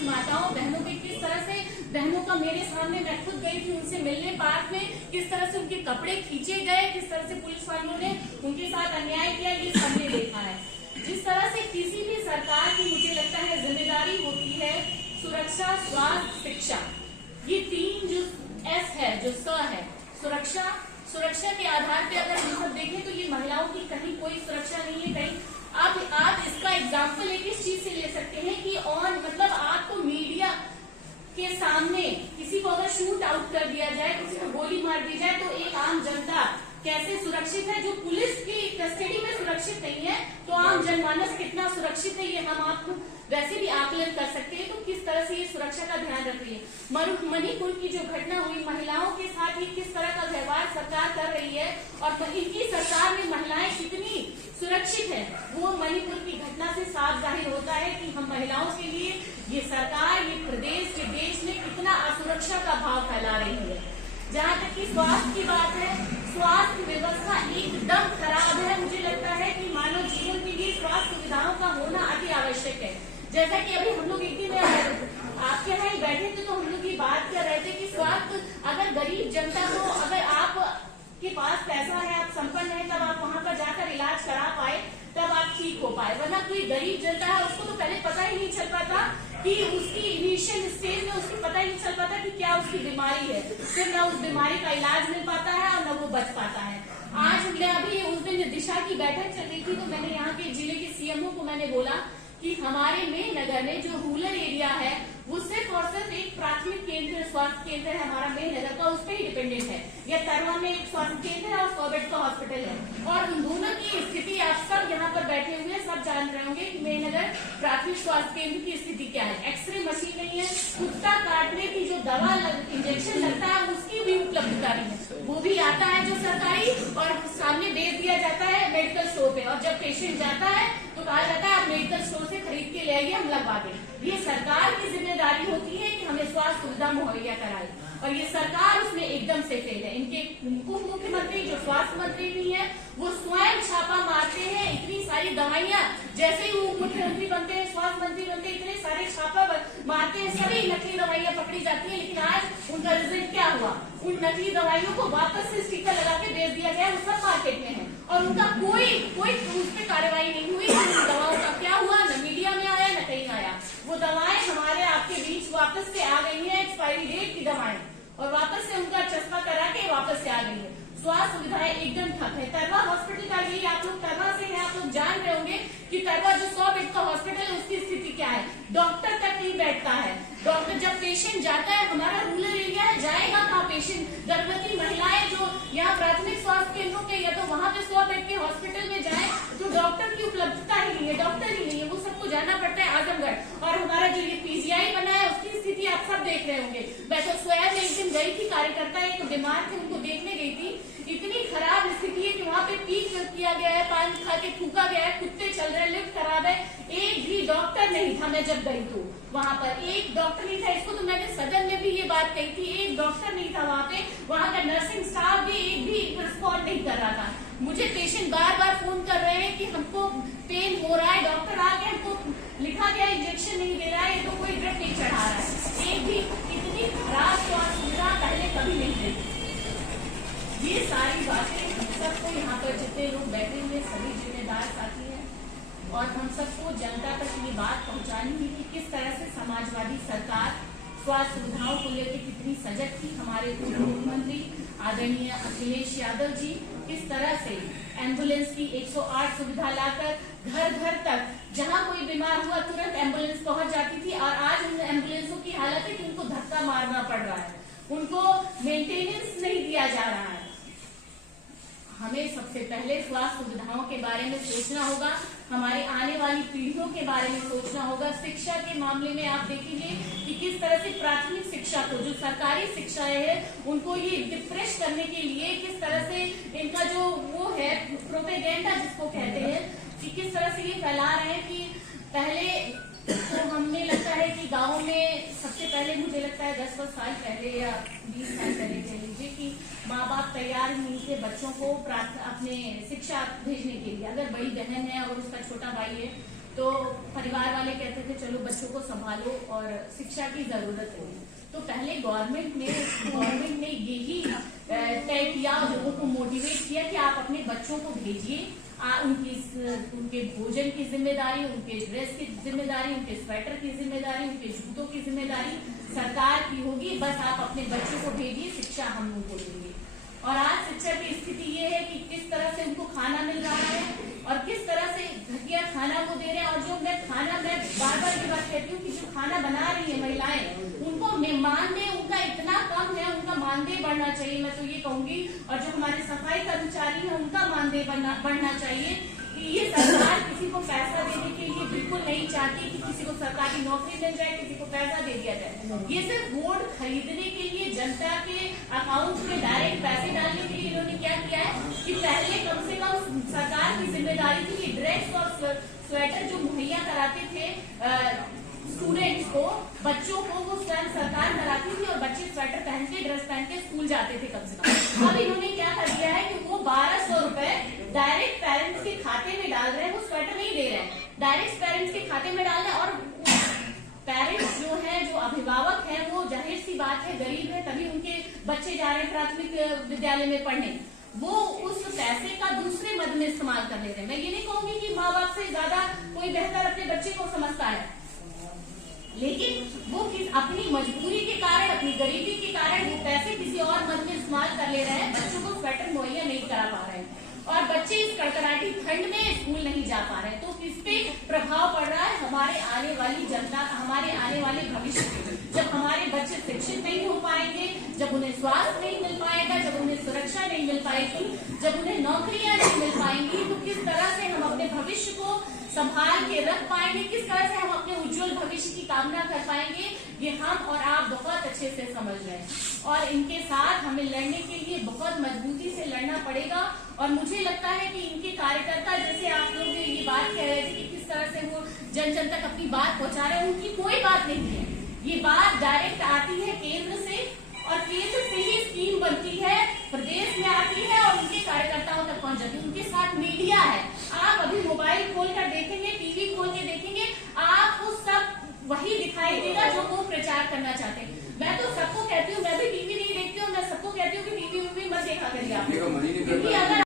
की माताओं बहनों पे किस तरह से, बहनों का मेरे सामने, मैं खुद गई थी उनसे मिलने पार्क में, किस तरह से उनके कपड़े खींचे गए, किस तरह से पुलिस वालों ने उनके साथ अन्याय किया, ये सबने देखा है। जिस तरह से किसी भी सरकार की मुझे लगता है जिम्मेदारी होती है सुरक्षा, स्वास्थ्य, शिक्षा, ये तीन जो एस है, जो स है, सुरक्षा, सुरक्षा के आधार पे अगर हम सब देखें तो ये महिलाओं की कहीं कोई सुरक्षा नहीं है। कहीं आप इसका एग्जाम्पल एक इस चीज से ले सकते हैं कि मतलब आपको मीडिया के सामने किसी को अगर शूट आउट कर दिया जाए, किसी को गोली मार दी जाए, तो एक आम जनता कैसे सुरक्षित है, जो पुलिस की कस्टडी में सुरक्षित नहीं है, तो आम जनमानस कितना सुरक्षित है, ये हम आपको वैसे भी आकलन कर सकते हैं। तो किस तरह से ये सुरक्षा का ध्यान रख रही है। मणिपुर की जो घटना हुई, महिलाओं के साथ ही किस तरह का व्यवहार सरकार कर रही है और इनकी सरकार में महिलाएं कितनी सुरक्षित है, वो मणिपुर की घटना से साफ जाहिर होता है कि हम महिलाओं के लिए ये सरकार, ये प्रदेश, ये देश में कितना असुरक्षा का भाव फैला रही है। जहाँ तक कि स्वास्थ्य की बात है, स्वास्थ्य व्यवस्था एकदम खराब है। मुझे लगता है कि मानव जीवन के लिए स्वास्थ्य सुविधाओं का होना अति आवश्यक है। जैसा कि अभी हम लोग एक दिन आपके यहाँ ही बैठे थे तो हम लोग ये बात कर रहे थे कि स्वास्थ्य, अगर गरीब जनता को, अगर आप के पास पैसा है, आप संपन्न है, तब आप वहाँ पर जाकर इलाज करा पाए, तब आप ठीक हो पाए, वरना कोई गरीब जनता है उसको तो पहले पता ही नहीं चल पाता कि उसकी इनिशियल स्टेज में उसको पता ही नहीं चल पाता कि क्या उसकी बीमारी है, फिर न उस बीमारी का इलाज मिल पाता है और न वो बच पाता है। आज मैं अभी उस दिन दिशा की बैठक चल रही थी तो मैंने यहाँ के जिले के सीएमओ को मैंने बोला कि हमारे मेन नगर में जो रूरल एरिया है वो सिर्फ और सिर्फ एक प्राथमिक केंद्र, स्वास्थ्य केंद्र है हमारा मेन नगर का, उस पर ही डिपेंडेंट है। या तरवा में एक स्वास्थ्य केंद्र है और 100 बेड का हॉस्पिटल है, और उन दोनों की स्थिति आप सब यहाँ पर बैठे हुए सब जान रहे होंगे कि मेन नगर प्राथमिक स्वास्थ्य केंद्र की स्थिति क्या है। एक्सरे मशीन नहीं है, कुत्ता काटने की जो दवा इंजेक्शन लगता है उसकी भी उपलब्धता नहीं है, वो भी आता है जो सरकारी और सामने बेच दिया जाता है मेडिकल स्टोर पे, और जब पेशेंट जाता है तो कहा जाता है आप मेडिकल स्टोर से खरीद के ले आइए, हम लगवा दें। ये सरकार की जिम्मेदारी होती है कि हमें स्वास्थ्य सुविधा मुहैया कराए, और ये सरकार उसमें एकदम से फेल है। इनके उप मुख्यमंत्री जो स्वास्थ्य मंत्री भी है वो स्वयं छापा मारते हैं, इतनी सारी दवाइयां, जैसे ही वो मुख्यमंत्री बनते हैं, स्वास्थ्य मंत्री बनते हैं, इतने सारे छापा मारते हैं, सभी नकली दवाइयां पकड़ी जाती है। लेकिन आज उनका रिजल्ट क्या हुआ, उन नकली दवाइयों को वापस से स्टिकर लगा के बेच दिया गया, वो सब मार्केट में है और उनका कोई उस पर कार्रवाई नहीं हुई। उन दवाओं का क्या हुआ, न मीडिया में आया न कहीं आया। वो दवाएं हमारे आपके बीच वापस से आ गई है, एक्सपायरी डेट की दवाएं, और वापस से उनका चस्पा करा के वापस से आ गई है। स्वास्थ्य सुविधाएं एकदम ठप है। तरवा हॉस्पिटल का यही, आप लोग तरवा से हैं, आप लोग जान रहे होंगे कि तरवा जो 100 बेड का हॉस्पिटल है उसकी स्थिति क्या है, डॉक्टर तक नहीं बैठता है। डॉक्टर जब पेशेंट जाता है, हमारा रूरल एरिया है, जाएगा कहाँ पेशेंट, गर्भवती महिलाएं जो यहाँ प्राथमिक स्वास्थ्य केंद्रों के या तो वहाँ पे 100 बेड के हॉस्पिटल में जाए तो डॉक्टर की उपलब्धता ही नहीं है, डॉक्टर ही नहीं है, वो सबको जाना पड़ता है आजमगढ़। और हमारा जो ये पीजीआई बना है उसकी स्थिति आप सब देख रहे होंगे। मैं तो स्वयं एक दिन गई थी, कार्यकर्ता एक बीमार थे उनको देखने गई थी, इतनी खराब स्थिति है कि वहाँ पे पीक किया गया है, पानी खा के थूका गया है, कुत्ते चल रहे हैं, लिफ्ट खराब है, एक भी डॉक्टर नहीं था। मैं जब गई तो वहाँ पर एक डॉक्टर नहीं था, इसको तो मैंने सदन में भी ये बात कही थी, एक डॉक्टर नहीं था वहाँ पे, वहाँ का नर्सिंग स्टाफ भी एक भी रिस्पॉन्ड नहीं कर रहा था। मुझे पेशेंट बार बार फोन कर रहे हैं कि हमको पेन हो रहा है, डॉक्टर आके हमको लिखा गया इंजेक्शन नहीं दे रहा है, ये तो कोई ड्रग नहीं चढ़ा रहा है। एक भी इतनी खराब स्वास्थ्य सुविधा पहले कभी नहीं देखी। ये सारी बातें हम सबको यहाँ पर जितने लोग बैठे हुए सभी जिम्मेदार साथी हैं, और हम सबको जनता तक ये बात पहुँचानी है कि किस तरह से समाजवादी सरकार स्वास्थ्य सुविधाओं को लेकर कितनी सजग थी। हमारे उप मुख्यमंत्री आदरणीय अखिलेश यादव जी किस तरह से एम्बुलेंस की 108 सुविधा लाकर घर घर तक जहां कोई बीमार हुआ तुरंत एम्बुलेंस पहुंच जाती थी, और आज उन एम्बुलेंसों की हालत है कि उनको धक्का मारना पड़ रहा है, उनको मेंटेनेंस नहीं दिया जा रहा है। हमें सबसे पहले स्वास्थ्य सुविधाओं के बारे में सोचना होगा, हमारे आने वाली पीढ़ियों के बारे में सोचना होगा। शिक्षा के मामले में आप देखेंगे कि किस तरह से प्राथमिक शिक्षा को, जो सरकारी शिक्षाएं है, उनको ये डिप्रेस करने के लिए किस तरह से इनका जो वो है प्रोपेगेंडा जिसको कहते हैं, कि किस तरह से ये फैला रहे हैं कि पहले तो हमें लगता है कि गाँव में सबसे पहले मुझे लगता है 10 साल पहले या 20 साल पहले कह लीजिए कि माँ बाप तैयार नहीं थे बच्चों को अपने शिक्षा भेजने के लिए। अगर बड़ी बहन है और उसका छोटा भाई है तो परिवार वाले कहते थे चलो बच्चों को संभालो और शिक्षा की जरूरत है। तो पहले गवर्नमेंट ने यही तय किया, लोगों को मोटिवेट किया कि आप अपने बच्चों को भेजिए, उनके भोजन की जिम्मेदारी, उनके ड्रेस की जिम्मेदारी, उनके स्वेटर की जिम्मेदारी, उनके जूतों की जिम्मेदारी सरकार की होगी, बस आप अपने बच्चों को भेजिए, शिक्षा हम उनको देंगे। और आज शिक्षा की स्थिति ये है कि किस तरह से उनको खाना मिल रहा है और किस तरह से घटिया खाना वो दे रहे हैं। और जो मैं बार बार ये बात कहती हूँ कि जो खाना बना रही है महिलाएं, उनको मानदेय उनका इतना कम है, उनका मानदेय बढ़ना चाहिए, मैं तो ये कहूंगी। और जो हमारे सफाई कर्मचारी है उनका मानदेय बढ़ना चाहिए। कि ये सरकार किसी को पैसा देने के लिए बिल्कुल नहीं चाहती कि किसी को सरकारी नौकरी मिल जाए, किसी को पैसा दे दिया जाए। ये सिर्फ वोट खरीदने के लिए, जनता के अकाउंट में डायरेक्ट पैसे डालने के लिए इन्होंने क्या किया है कि पहले कम से कम सरकार की जिम्मेदारी थी कि ड्रेस और स्वेटर जो मुहैया कराते थे स्टूडेंट्स को, बच्चों को, वो स्वयं सरकार कराती थी और बच्चे स्वेटर पहन के, ड्रेस पहन के स्कूल जाते थे कम से कम। अब इन्होंने क्या कर दिया है कि वो 1200 रुपए डायरेक्ट पेरेंट्स के खाते में डाल रहे हैं, वो स्वेटर नहीं दे रहे हैं, डायरेक्ट पेरेंट्स के खाते में डाल रहे हैं। और पेरेंट्स जो है, जो अभिभावक है, वो जाहिर सी बात है गरीब है, तभी उनके बच्चे जा रहे हैं प्राथमिक विद्यालय में पढ़ने, वो उस पैसे का दूसरे मद में इस्तेमाल कर लेते हैं। मैं ये नहीं कहूंगी कि माँ बाप से ज्यादा कोई बेहतर अपने बच्चे को समझता है, लेकिन वो अपनी मजबूरी के कारण, अपनी गरीबी के कारण वो पैसे किसी और मद में इस्तेमाल कर ले रहे हैं, बच्चों को स्वेटर मुहैया नहीं करा पा रहे हैं और बच्चे इस कड़कड़ाटी ठंड में स्कूल नहीं जा पा रहे हैं। तो किस पे प्रभाव पड़ रहा है? हमारे आने वाली जनता का, हमारे आने वाले भविष्य पे। जब हमारे बच्चे शिक्षित नहीं हो पाएंगे, जब उन्हें स्वास्थ्य नहीं मिल पाएगा, जब उन्हें सुरक्षा नहीं मिल पाएगी, जब उन्हें नौकरियां नहीं मिल पाएंगी, तो किस तरह से हम अपने भविष्य को संभाल के रख पाएंगे, किस तरह से हम अपने उज्जवल भविष्य की कामना कर पाएंगे, ये हम और आप बहुत अच्छे से समझ रहे हैं। और इनके साथ हमें लड़ने के लिए बहुत मजबूती से लड़ना पड़ेगा। और मुझे लगता है कि इनके कार्यकर्ता, जैसे आप लोग ये बात कह रहे थे कि किस तरह से वो जन जन तक अपनी बात पहुंचा रहे हैं, उनकी कोई बात नहीं है। ये बात डायरेक्ट आती है केंद्र से